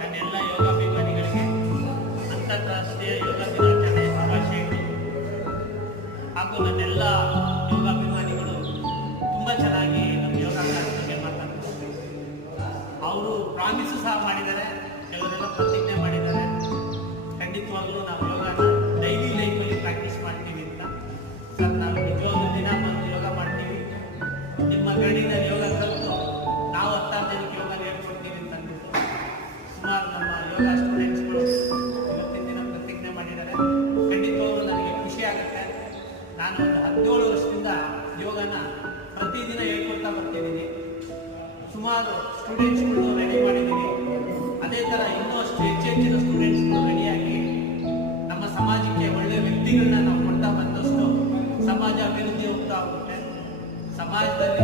ನನ್ನೆಲ್ಲ ಯೋಗಾಭಿಮಾನಿಗಳಿಗೆ ಅಂತಾರಾಷ್ಟ್ರೀಯ ಯೋಗ ದಿನಾಚರಣೆ ಶುಭಾಶಯಗಳು. ಹಾಗೂ ನನ್ನೆಲ್ಲ ಯೋಗಾಭಿಮಾನಿಗಳು ತುಂಬ ಚೆನ್ನಾಗಿ ನಮ್ಮ ಯೋಗ ಬಗ್ಗೆ ಮಾತಾಡ್ತಾರೆ. ಅವರು ಪ್ರಾಮಿಸು ಸಹ ಮಾಡಿದ್ದಾರೆ, ಕೆಲವರೆಲ್ಲ ಪ್ರತಿಜ್ಞೆ ಮಾಡಿದ್ದಾರೆ. ಖಂಡಿತವಾಗ್ಲೂ ನಾವು ಯೋಗನ ಡೈಲಿ ಲೈಫಲ್ಲಿ ಪ್ರಾಕ್ಟೀಸ್ ಮಾಡ್ತೀವಿ ಅಂತ. ಸರ್, ನಾವು ನಿಜವಾಗ್ಲೂ ದಿನ ಬಂದು ಯೋಗ ಮಾಡ್ತೀವಿ, ನಿಮ್ಮ ಗಡಿನ ಯೋಗ ಕಲಿತು ನಾವು 10 ಜನಕ್ಕೆ ಯೋಗ ಹೇಳ್ಕೊಡ್ತೀವಿ ಅಂತ ಅಂದ್ಬಿಟ್ಟು ಸುಮಾರು ನಮ್ಮ ಯೋಗ ಸ್ಟೂಡೆಂಟ್ಸ್ಗಳು ಇವತ್ತಿನ ದಿನ ಪ್ರತಿಜ್ಞೆ ಮಾಡಿದ್ದಾರೆ. ಖಂಡಿತವಾಗ್ಲೂ ನನಗೆ ಖುಷಿ ಆಗುತ್ತೆ. ನಾನು ಒಂದು 17 ವರ್ಷದಿಂದ ಯೋಗನ ಪ್ರತಿದಿನ ಹೇಳ್ಕೊಡ್ತಾ ಬರ್ತಿದ್ದೀನಿ. ಸುಮಾರು ಸ್ಟೂಡೆಂಟ್ಸ್ಗಳು ರೆಡಿ ಮಾಡಿದ್ದೀನಿ. ಅದೇ ಥರ ಇನ್ನೂ ಅಷ್ಟು ಹೆಚ್ಚಿನ ಸ್ಟೂಡೆಂಟ್ಸ್ಗಳು ರೆಡಿಯಾಗಿ ನಮ್ಮ ಸಮಾಜಕ್ಕೆ ಒಳ್ಳೆಯ ವ್ಯಕ್ತಿಗಳನ್ನ ನಾವು ಕೊಡ್ತಾ ಬಂದಷ್ಟು ಸಮಾಜ ಅಭಿವೃದ್ಧಿ ಹೋಗ್ತಾ ಹೋಗುತ್ತೆ. ಸಮಾಜದಲ್ಲಿ